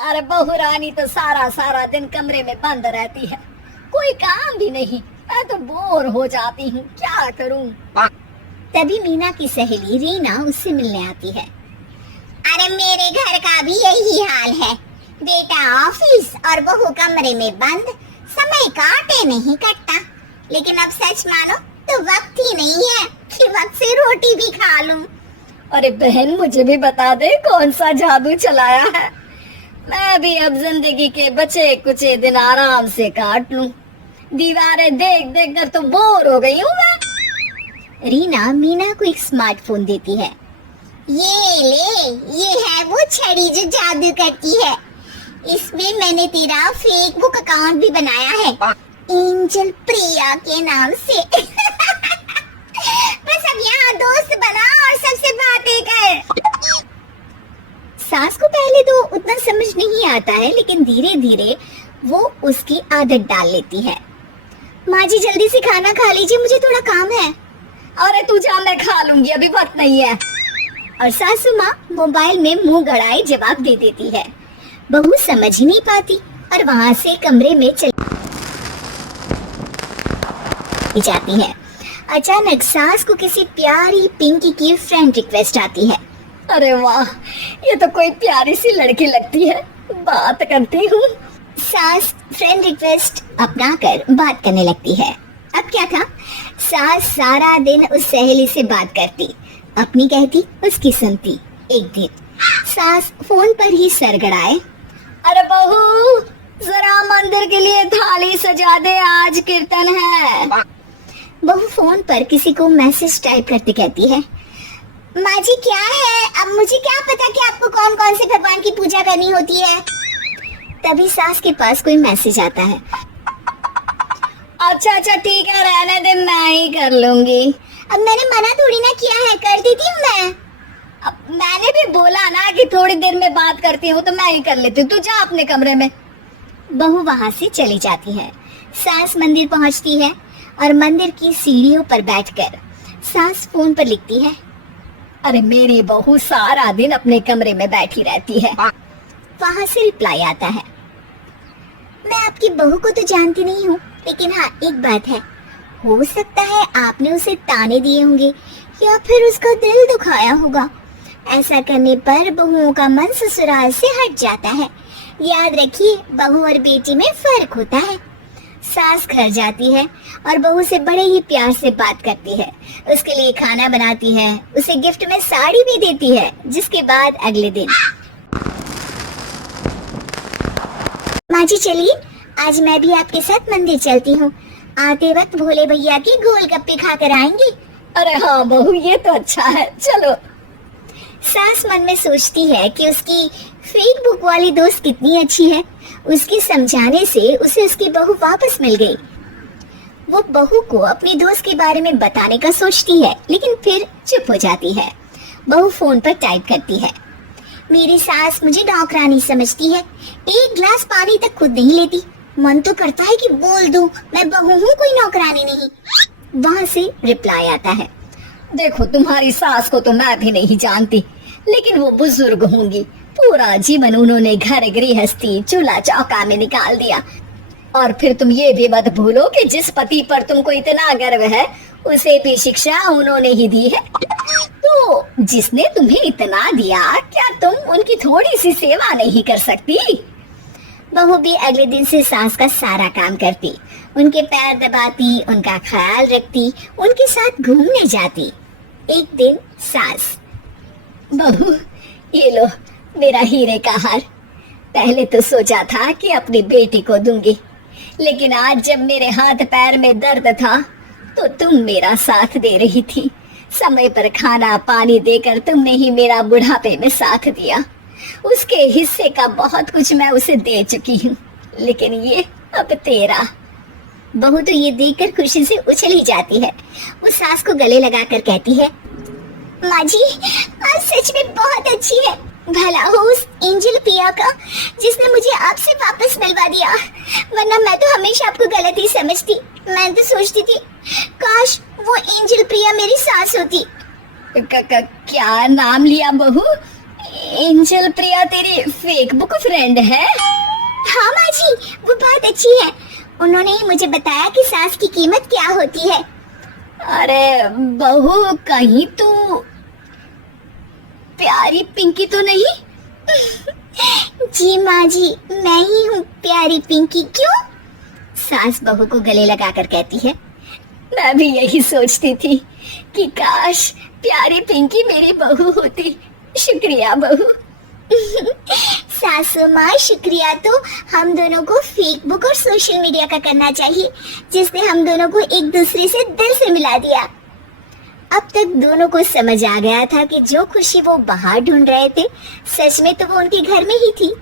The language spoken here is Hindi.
अरे बहू रानी तो सारा सारा दिन कमरे में बंद रहती है, कोई काम भी नहीं। मैं तो बोर हो जाती हूँ, क्या करूँ। तभी मीना की सहेली रीना उससे मिलने आती है। अरे मेरे घर का भी यही हाल है, बेटा ऑफिस और बहू कमरे में बंद, समय काटे नहीं कटता। लेकिन अब सच मानो तो वक्त ही नहीं है कि वक्त से रोटी भी खा लूं। अरे बहन, मुझे भी बता दे कौन सा जादू चलाया है। मैं भी अब जिंदगी के बचे कुचे दिन आराम से काट लूं। दीवारें देख देख कर तो बोर हो गई हूँ मैं। रीना मीना को एक स्मार्टफोन देती है। ये ले, ये है वो छड़ी जो जादू करती है। इसमें मैंने तेरा फेसबुक अकाउंट भी बनाया है, एंजल प्रिया के नाम से। बस अब यहाँ दोस्त बना और सबसे बातें कर। सास को पहले तो उतना समझ नहीं आता है, लेकिन धीरे धीरे वो उसकी आदत डाल लेती है। माँ जी जल्दी से खाना खा लीजिए, मुझे थोड़ा काम है। अरे तू जा, मैं खा लूंगी, अभी वक्त नहीं है। और सासू माँ मोबाइल में मुंह गड़ाए जवाब दे देती है। बहू समझ ही नहीं पाती और वहाँ से कमरे में चली जाती है। अचानक सास को किसी प्यारी पिंकी की फ्रेंड रिक्वेस्ट आती है। अरे वाह, ये तो कोई प्यारी सी लड़की लगती है, बात करती हूँ। सास फ्रेंड रिक्वेस्ट अपनाकर बात करने लगती है। अब क्या था, सास सारा दिन उस सहेली से बात करती, अपनी कहती उसकी सुनती। एक दिन सास फोन पर ही सरगड़ाए। अरे बहू, जरा मंदिर के लिए थाली सजा दे, आज कीर्तन है। बहू फोन पर किसी को मैसेज टाइप करते कहती है। माँ जी क्या है, अब मुझे क्या पता कि आपको कौन कौन से भगवान की पूजा करनी होती है। तभी सास के पास कोई मैसेज आता है। अच्छा अच्छा ठीक है, रहने दे, मैं ही कर लूंगी। अब मैंने मना थोड़ी ना किया है, कर देती हूँ मैं। अब मैंने भी बोला ना कि थोड़ी देर में बात करती हूँ, तो मैं ही कर लेती हूँ, तू जा अपने कमरे में। बहू वहाँ से चली जाती है। सास मंदिर पहुँचती है और मंदिर की सीढ़ियों पर बैठकर सास फोन पर लिखती है। अरे मेरी बहू सारा दिन अपने कमरे में बैठी रहती है। वहाँ से रिप्लाई आता है। मैं आपकी बहू को तो जानती नहीं हूँ, लेकिन हाँ एक बात है, हो सकता है आपने उसे ताने दिए होंगे या फिर उसका दिल दुखाया होगा। ऐसा करने पर बहुओं का मन ससुराल से हट जाता है। याद रखिए, बहू और बेटी में फर्क होता है। सास घर जाती है और बहू से बड़े ही प्यार से बात करती है, उसके लिए खाना बनाती है, उसे गिफ्ट में साड़ी भी देती है। जिसके बाद अगले दिन, माँ जी चलिए, आज मैं भी आपके साथ मंदिर चलती हूँ, आते वक्त भोले भैया के गोलगप्पे खाकर आएंगी। अरे हाँ बहू, ये तो अच्छा है, चलो। सास मन में सोचती है कि उसकी फेसबुक वाली दोस्त कितनी अच्छी है। उसके समझाने से उसे उसकी बहू वापस मिल गई। वो बहू को अपनी दोस्त के बारे में बताने का सोचती है, लेकिन फिर चुप हो जाती है। बहू फोन पर टाइप करती है। मेरी सास मुझे नौकरानी समझती है, एक गिलास पानी तक खुद नहीं लेती। मन तो करता है कि बोल दूं, मैं बहू हूँ, कोई नौकरानी नहीं। वहाँ से रिप्लाई आता है। देखो, तुम्हारी सास को तो मैं भी नहीं जानती, लेकिन वो बुजुर्ग होंगी। पूरा जीवन उन्होंने घर गृहस्थी चूल्हा चौका में निकाल दिया। और फिर तुम ये भी मत भूलो कि जिस पति पर तुमको इतना गर्व है, उसे भी शिक्षा उन्होंने ही दी है। तो जिसने तुम्हें इतना दिया, क्या तुम उनकी थोड़ी सी सेवा नहीं कर सकती? बहू भी अगले दिन से सास का सारा काम करती, उनके पैर दबाती, उनका ख्याल रखती, उनके साथ घूमने जाती। एक दिन सास, बहू ये लो मेरा हीरे का हार। पहले तो सोचा था कि अपनी बेटी को दूंगी, लेकिन आज जब मेरे हाथ पैर में दर्द था तो तुम मेरा साथ दे रही थी। समय पर खाना पानी देकर तुमने ही मेरा बुढ़ापे में साथ दिया। उसके हिस्से का बहुत कुछ मैं उसे दे चुकी हूँ, लेकिन ये अब तेरा। बहू तो ये देखकर खुशी से उछल ही जाती है। वो सास को गले लगाकर कहती है, माँ जी आज सच में बहुत अच्छी है। भला हो उस एंजल प्रिया का जिसने मुझे आपसे वापस मिलवा दिया, वरना मैं तो हमेशा आपको गलत ही समझती। मैं तो सोचती थी काश वो एंजल प्रिया मेरी सास होती। क्या नाम लिया बहू? एंजल प्रिया तेरी फेसबुक फ्रेंड है? हाँ माँ जी, वो बहुत अच्छी है। उन्होंने ही मुझे बताया कि सास की कीमत क्या होती है। अरे बहू, कहीं तू प्यारी पिंकी तो नहीं? जी माँ जी, मैं ही हूँ प्यारी पिंकी। क्यों? सास बहू को गले लगाकर कहती है। मैं भी यही सोचती थी कि काश प्यारी पिंकी मेरी बहू होती। शुक्रिया बहू। सासू माँ, शुक्रिया तो हम दोनों को फेसबुक और सोशल मीडिया का करना चाहिए, जिसने हम दोनों को एक दूसरे से दिल से मिला दिया। अब तक दोनों को समझ आ गया था कि जो खुशी वो बाहर ढूंढ रहे थे, सच में तो वो उनके घर में ही थी।